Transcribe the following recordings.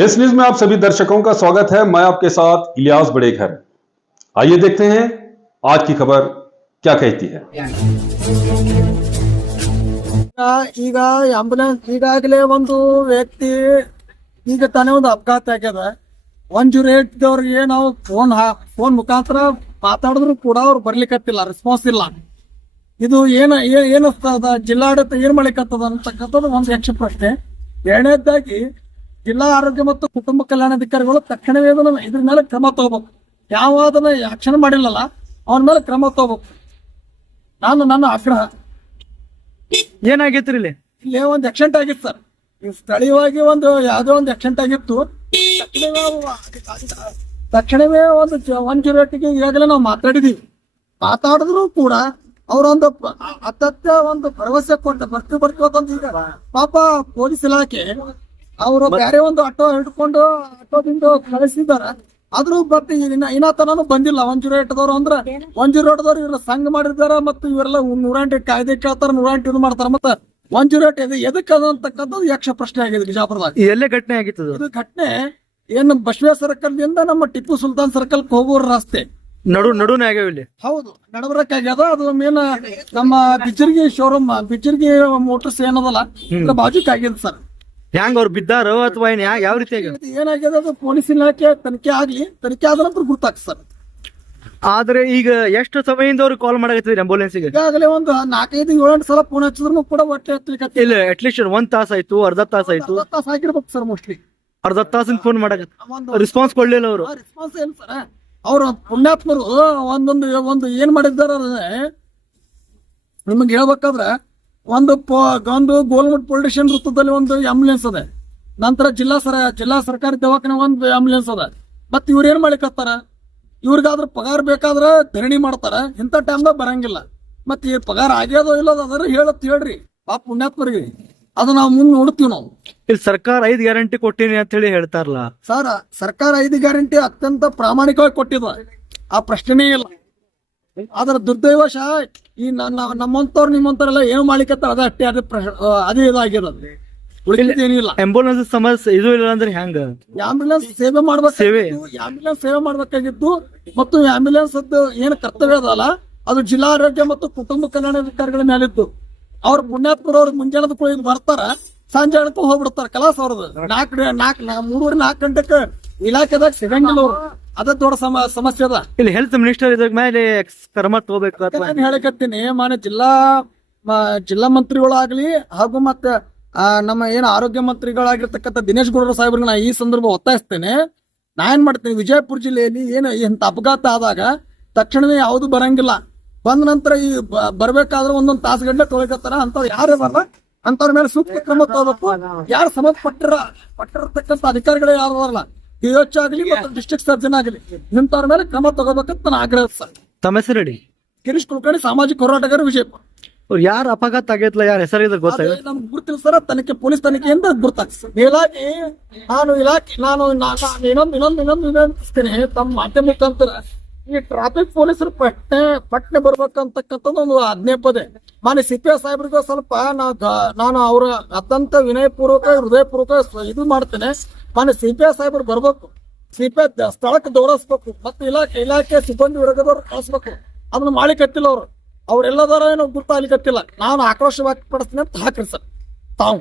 Yes news में आप सभी दर्शकों का स्वागत है। मैं आपके साथ इलियास बड़ेघर। आइए देखते हैं आज की खबर क्या कहती है। ಈಗ ಆಂಬುಲೆನ್ಸ್ ಈಗಾಗಲೇ ಒಂದು ವ್ಯಕ್ತಿ ಈಗ ತಾನೇ ಒಂದು ಅಪಘಾತ ಆಗ್ಯದ. 108ದವ್ರಿಗೆ ನಾವು ಫೋನ್ ಮುಖಾಂತರ ಮಾತಾಡಿದ್ರು ಕೂಡ ಅವ್ರು ಬರ್ಲಿಕ್ಕತ್ತಿಲ್ಲ, ರೆಸ್ಪಾನ್ಸ್ ಇಲ್ಲ. ಇದು ಏನಿಸ್ತದ, ಜಿಲ್ಲಾಡಳಿತ ಏನ್ ಮಾಡ್ಲಿಕ್ಕತ್ತದ ಅಂತಕ್ಕಂಥದ್ದು ಒಂದು ಯಕ್ಷ ಪ್ರಶ್ನೆ. ಎರಡನೇದಾಗಿ ಜಿಲ್ಲಾ ಆರೋಗ್ಯ ಮತ್ತು ಕುಟುಂಬ ಕಲ್ಯಾಣಾಧಿಕಾರಿಗಳು ತಕ್ಷಣವೇ ಇದ್ರ ಮೇಲೆ ಕ್ರಮ ತಗೋಬೇಕು. ಯಾವ ಅದನ್ನ ಆಕ್ಷನ್ ಮಾಡಿಲ್ಲಲ್ಲ ಅವನ ಮೇಲೆ ಕ್ರಮ ತಗೋಬೇಕು. ನನ್ನ ಆಗ್ರಹ. ಏನಾಗೈತ್ರಿ ಇಲ್ಲಿ ಒಂದು ಆಕ್ಸಿಡೆಂಟ್ ಆಗಿತ್ತು ಸರ್. ಸ್ಥಳೀಯವಾಗಿ ಒಂದು ಯಾವ್ದೋ ಒಂದು ಆಕ್ಸಿಡೆಂಟ್ ಆಗಿತ್ತು. ತಕ್ಷಣವೇ ಒಂದು 108ಗೆ ಈಗಾಗಲೇ ನಾವು ಮಾತಾಡಿದ್ರು ಕೂಡ ಅವರೊಂದು ಅತ್ಯಂತ ಒಂದು ಭರವಸೆ ಕೊಟ್ಟ ಬರ್ತೀವಿ. ಈಗ ಪಾಪ ಪೊಲೀಸ್ ಇಲಾಖೆ ಅವರು ಬೇರೆ ಒಂದು ಆಟೋ ಹಿಡ್ಕೊಂಡು ಆಟೋದಿಂದ ಕಳಿಸಿದಾರ. ಆದ್ರೂ ಮತ್ತೆ ಇನ್ನತನೂ ಬಂದಿಲ್ಲ 108ದವ್ರು. ಅಂದ್ರೆ 108ದವ್ರು ಇವ್ರ ಸಂಘ ಮಾಡಿದಾರ ಮತ್ತು ಇವರೆಲ್ಲ 108 ಕಾಯ್ದೆ ಕೇಳ್ತಾರ, 108 ಇದು ಮಾಡ್ತಾರ. ಮತ್ತೆ 108 ಎದಕ್ಕೆ ಅಂತಕ್ಕಂಥದ್ದು ಯಕ್ಷ ಪ್ರಶ್ನೆ ಆಗಿದೆ ಬಿಜಾಪುರದಾಗ. ಎಲ್ಲೇ ಘಟನೆ ಆಗಿತ್ತು ಇದು ಘಟನೆ ಏನು ಬಸವೇಶ್ವರ ಸರ್ಕಲ್ ದಿಂದ ನಮ್ಮ ಟಿಪ್ಪು ಸುಲ್ತಾನ್ ಸರ್ಕಲ್ ಹೋಗುವ ರಸ್ತೆ ನಡುನೇ ಆಗ್ಯಾವ ಇಲ್ಲಿ. ಹೌದು, ನಡಬರಕ್ ಆಗ್ಯದ. ಅದು ಮೇನ್ ನಮ್ಮ ಬಿಜರ್ಗಿ ಶೋರೂಮ್, ಬಿಜರ್ಗಿ ಮೋಟರ್ಸ್ ಏನದಲ್ಲ ಬಾಜುಕ್ ಆಗ್ಯದ ಸರ್. ಹೆಂಗ್ ಅವ್ರು ಬಿದ್ದಾರೋ ಅಥವಾ ಯಾವ ರೀತಿ ಏನಾಗ್ಯದ ಅದು ಪೊಲೀಸ್ ಇಲಾಖೆ ತನಿಖೆ ಆದ ನಂತರ ಗೊತ್ತಾಗ್ತದೆ ಸರ್. ಆದ್ರೆ ಈಗ ಎಷ್ಟು ಸಮಯದಿಂದ ಅವ್ರು ಕಾಲ್ ಮಾಡಕತ್ತಿದ್ರಿ ಆಂಬುಲೆನ್ಸ್ಗೆ? ಈಗಾಗಲೇ ಒಂದು 4-5-7 ಸಲ ಫೋನ್ ಹಚ್ಚಿದ್ರು ಕೂಡ ಹೊಟ್ಟೆ ಇಲ್ಲ, ಅಟ್ಲೀಸ್ಟ್ 1 ತಾಸ ಆಯ್ತು, ಅರ್ಧ ತಾಸ ಆಯ್ತು, ಆಗಿರ್ಬೇಕು ಸರ್. ಮೋಸ್ಟ್ಲಿ ಅರ್ಧ ತಾಸಿಂದ ಫೋನ್ ಮಾಡಕತ್ತ, ರೆಸ್ಪಾನ್ಸ್ ಕೊಡ್ಲಿಲ್ಲ ಅವರು. ರೆಸ್ಪಾನ್ಸ್ ಏನ್ ಸರ್, ಅವ್ರ ಪುಣ್ಯಾತ್ಮರು ಒಂದು ಏನ್ ಮಾಡಿದಾರ ನಿಮಗೆ ಹೇಳ್ಬೇಕಾದ್ರ, ಒಂದು ಗೋಲ್ಮಟ್ ಪೊಲೀಸ್ ಸ್ಟೇಷನ್ ವೃತ್ತದಲ್ಲಿ ಒಂದು ಆಂಬುಲೆನ್ಸ್ ಅದ. ನಂತರ ಜಿಲ್ಲಾ ಸರ್ಕಾರಿ ದವಾಖಾನೆ ಒಂದು ಆಂಬುಲೆನ್ಸ್ ಅದ. ಮತ್ ಇವ್ರ ಏನ್ ಮಾಡ್ಲಿಕ್ಕತ್ತಾರ, ಇವ್ರಿಗಾದ್ರ ಪಗಾರ ಬೇಕಾದ್ರ ಧರಣಿ ಮಾಡ್ತಾರ. ಇಂಥ ಟೈಮ್ದಾಗ ಬರಂಗಿಲ್ಲ. ಮತ್ ಈ ಪಗಾರ ಆಗ್ಯದೋ ಇಲ್ಲದ ಅದ್ರ ಹೇಳ್ರಿ ಪಾಪ ಪುಣ್ಯಾತ್ಮರಿಗೆ. ಅದು ನಾವು ಮುಂದೆ ನೋಡ್ತೀವಿ. ನಾವು ಇಲ್ಲಿ ಸರ್ಕಾರ 5 ಗ್ಯಾರಂಟಿ ಕೊಟ್ಟಿನಿ ಅಂತ ಹೇಳಿ ಹೇಳ್ತಾರಲ್ಲ ಸರ್. ಸರ್ಕಾರ 5 ಗ್ಯಾರಂಟಿ ಅತ್ಯಂತ ಪ್ರಾಮಾಣಿಕವಾಗಿ ಕೊಟ್ಟಿದ, ಆ ಪ್ರಶ್ನೆನೇ ಇಲ್ಲ. ಅದ್ರ ದುರ್ದೈವಶ ಈ ನಮ್ಮಂತವ್ರು ನಿಮ್ಮಂತವ್ರೆಲ್ಲ ಏನು ಮಾಡ್ಲಿಕ್ಕತ್ತಾರ ಅದೇ ಇದಾಗಿರೋದು. ಉಳಿದಿದ್ದೇನಿಲ್ಲ. ಆಂಬುಲೆನ್ಸ್ ಸಮಸ್ಯೆ ಇದು ಇಲ್ಲ ಅಂದ್ರೆ ಹೆಂಗ? ಆಂಬುಲೆನ್ಸ್ ಸೇವೆ ಮಾಡ್ಬೇಕಾಗಿದ್ದು ಮತ್ತು ಆಂಬುಲೆನ್ಸ್ ಏನು ಕರ್ತವ್ಯ ಅದಲ್ಲ ಅದು ಜಿಲ್ಲಾ ಆರೋಗ್ಯ ಮತ್ತು ಕುಟುಂಬ ಕಲ್ಯಾಣಾಧಿಕಾರಿಗಳ ಮೇಲಿದ್ದು. ಅವ್ರ ಪುಣ್ಯಾತ್ಮರು ಅವ್ರ ಮುಂಜಾನೆ ಬರ್ತಾರ, ಸಂಜೆ ಅಳಕ ಹೋಗ್ಬಿಡ್ತಾರ. ಕಲಾಸ್ ಅವ್ರದ್ದು 3-4 ಗಂಟೆಗೆ ಇಲಾಖೆದಾಗ ಸಿಗಂಗಿಲ್ಲ ಅವ್ರು. ಅದ ದೊಡ್ಡ ಸಮಸ್ಯೆ ಅದ. ಇಲ್ಲಿ ಹೆಲ್ತ್ ಮಿನಿಸ್ಟರ್ ಇದ್ರ ಮೇಲೆ ಕ್ರಮ ತಗೋಬೇಕು ಅಥವಾ ಹೇಳಕತ್ತೀನಿ. ಮಾನ್ಯ ಜಿಲ್ಲಾ ಮಂತ್ರಿಗಳಾಗ್ಲಿ ಹಾಗೂ ಮತ್ತೆ ನಮ್ಮ ಏನು ಆರೋಗ್ಯ ಮಂತ್ರಿಗಳಾಗಿರ್ತಕ್ಕಂಥ ದಿನೇಶ್ ಗೌಡರು ಸಾಹೇಬ್ರಿಗೆ ನಾ ಈ ಸಂದರ್ಭ ಒತ್ತಾಯಿಸ್ತೇನೆ. ನಾ ಏನ್ ಮಾಡ್ತೀನಿ, ವಿಜಯಪುರ ಜಿಲ್ಲೆಯಲ್ಲಿ ಏನು ಇಂಥ ಅಪಘಾತ ಆದಾಗ ತಕ್ಷಣವೇ ಯಾವುದು ಬರಂಗಿಲ್ಲ. ಬಂದ ನಂತರ ಈ ಬರ್ಬೇಕಾದ್ರೆ 1 ತಾಸು ಗಂಟೆ ತೊಳಕತ್ತಾರ. ಅಂತವ್ರು ಯಾರೇ ಬರಲ್ಲ, ಅಂತವ್ರ ಮೇಲೆ ಸೂಕ್ತ ಕ್ರಮ ತಗೋಬೇಕು. ಯಾರು ಸಂಬಂಧಪಟ್ಟಿರತಕ್ಕಂಥ ಅಧಿಕಾರಿಗಳು ಯಾರು ಬರಲ್ಲ, DH ಆಗಲಿ ಮತ್ತು ಡಿಸ್ಟ್ರಿಕ್ಟ್ ಸರ್ಜನ್ ಆಗಲಿ, ಇಂಥವ್ರ ಮೇಲೆ ಕ್ರಮ ತಗೋಬೇಕಂತ ನಾನು ಆಗ್ರಹ ಸರ್. ತಮ್ಮ ಹೆಸರು ಹೇಳಿ? ಗಿರೀಶ್ ಕುಲಕರ್ಣಿ, ಸಾಮಾಜಿಕ ಹೋರಾಟಗಾರ, ವಿಜಯಪುರ. ಯಾರು ಅಪಘಾತ ಆಗೈತಲ್ಲ, ಯಾರ ಹೆಸರು ಗೊತ್ತಾಗ ನಮ್ಗೆ ಗುರುತಿಲ್ಲ ಸರ್. ತನಿಖೆ ಪೊಲೀಸ್ ತನಿಖೆಯಿಂದ ಗುರುತಾಗ್ತದೆ. ನಾನು ಇನ್ನೊಂದು ವಿನಂತಿಸ್ತೇನೆ ತಮ್ಮ ಮಾಧ್ಯಮ ಮುಖಾಂತರ. ಈ ಟ್ರಾಫಿಕ್ ಪೊಲೀಸರು ಪಟ್ನೆ ಬರ್ಬೇಕಂತಕ್ಕಂಥದ್ದು ಒಂದು ಆಜ್ಞೆ ಪದೇ. ಮಾನ್ಯ CPI ಸಾಹೇಬ್ರಿಗೂ ಸ್ವಲ್ಪ ನಾನು ಅವರ ಅತ್ಯಂತ ವಿನಯಪೂರ್ವಕ ಹೃದಯಪೂರ್ವಕ ಇದು ಮಾಡ್ತೇನೆ. ಮಾನ್ಯ CPI ಸಾಹೇಬ್ರು ಬರ್ಬೇಕು, CPI ಸ್ಥಳಕ್ಕೆ ದೌಡಿಸ್ಬೇಕು ಮತ್ತು ಇಲಾಖೆ ಸಿಬ್ಬಂದಿ ವರ್ಗದವ್ರು ಕಳಿಸ್ಬೇಕು. ಅದನ್ನ ಮಾಡಿಕತ್ತಿಲ್ಲ ಅವ್ರೆಲ್ಲದಾರ ಏನೋ ಗುರ್ತಾಗ್ಲಿಕ್ಕತ್ತಿಲ್ಲ. ನಾನು ಆಕ್ರೋಶ ವ್ಯಕ್ತಪಡಿಸ್ತೀನಿ ಅಂತ ಹಾಕ್ರಿ ಸರ್ ತಾವು.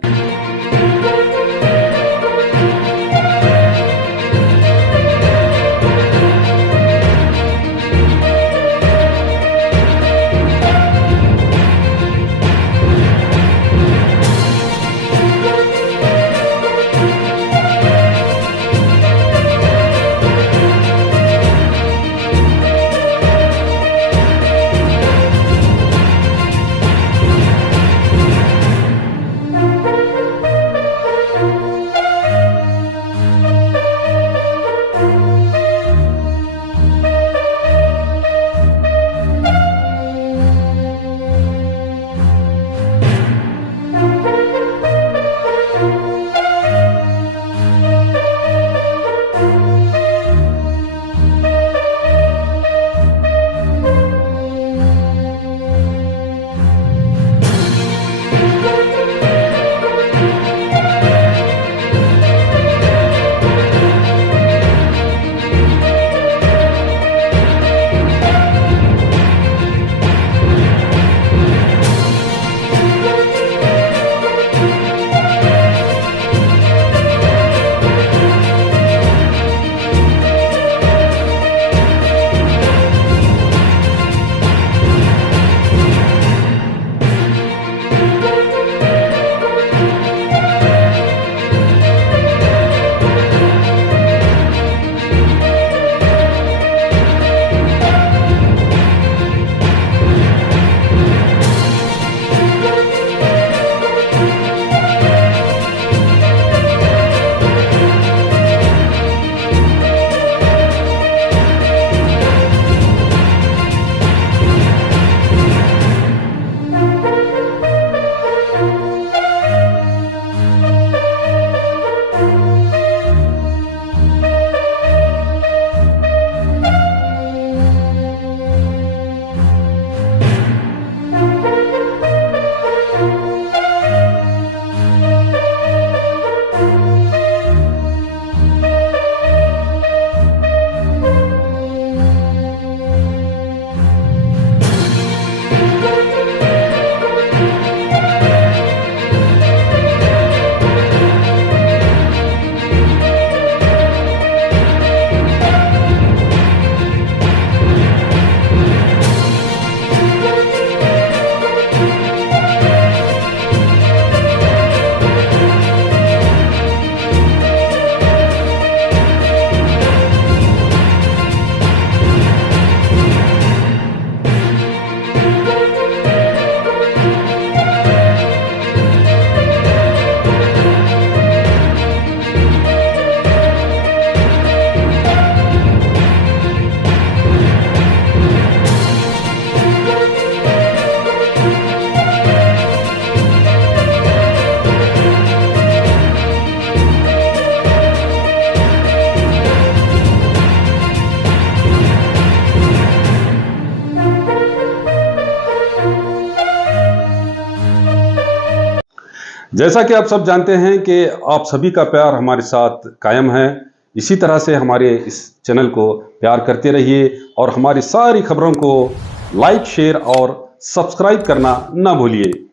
जैसा कि आप सब जानते हैं कि आप सभी का प्यार हमारे साथ कायम है, इसी तरह से हमारे इस चैनल को प्यार करते रहिए और हमारी सारी खबरों को लाइक, शेयर और सब्सक्राइब करना ना भूलिए।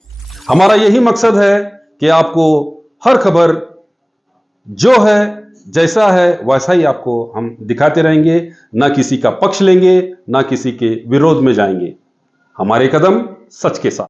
हमारा यही मकसद है कि आपको हर खबर जो है, जैसा है वैसा ही आपको हम दिखाते रहेंगे, ना किसी का पक्ष लेंगे, ना किसी के विरोध में जाएंगे। हमारे कदम सच के साथ।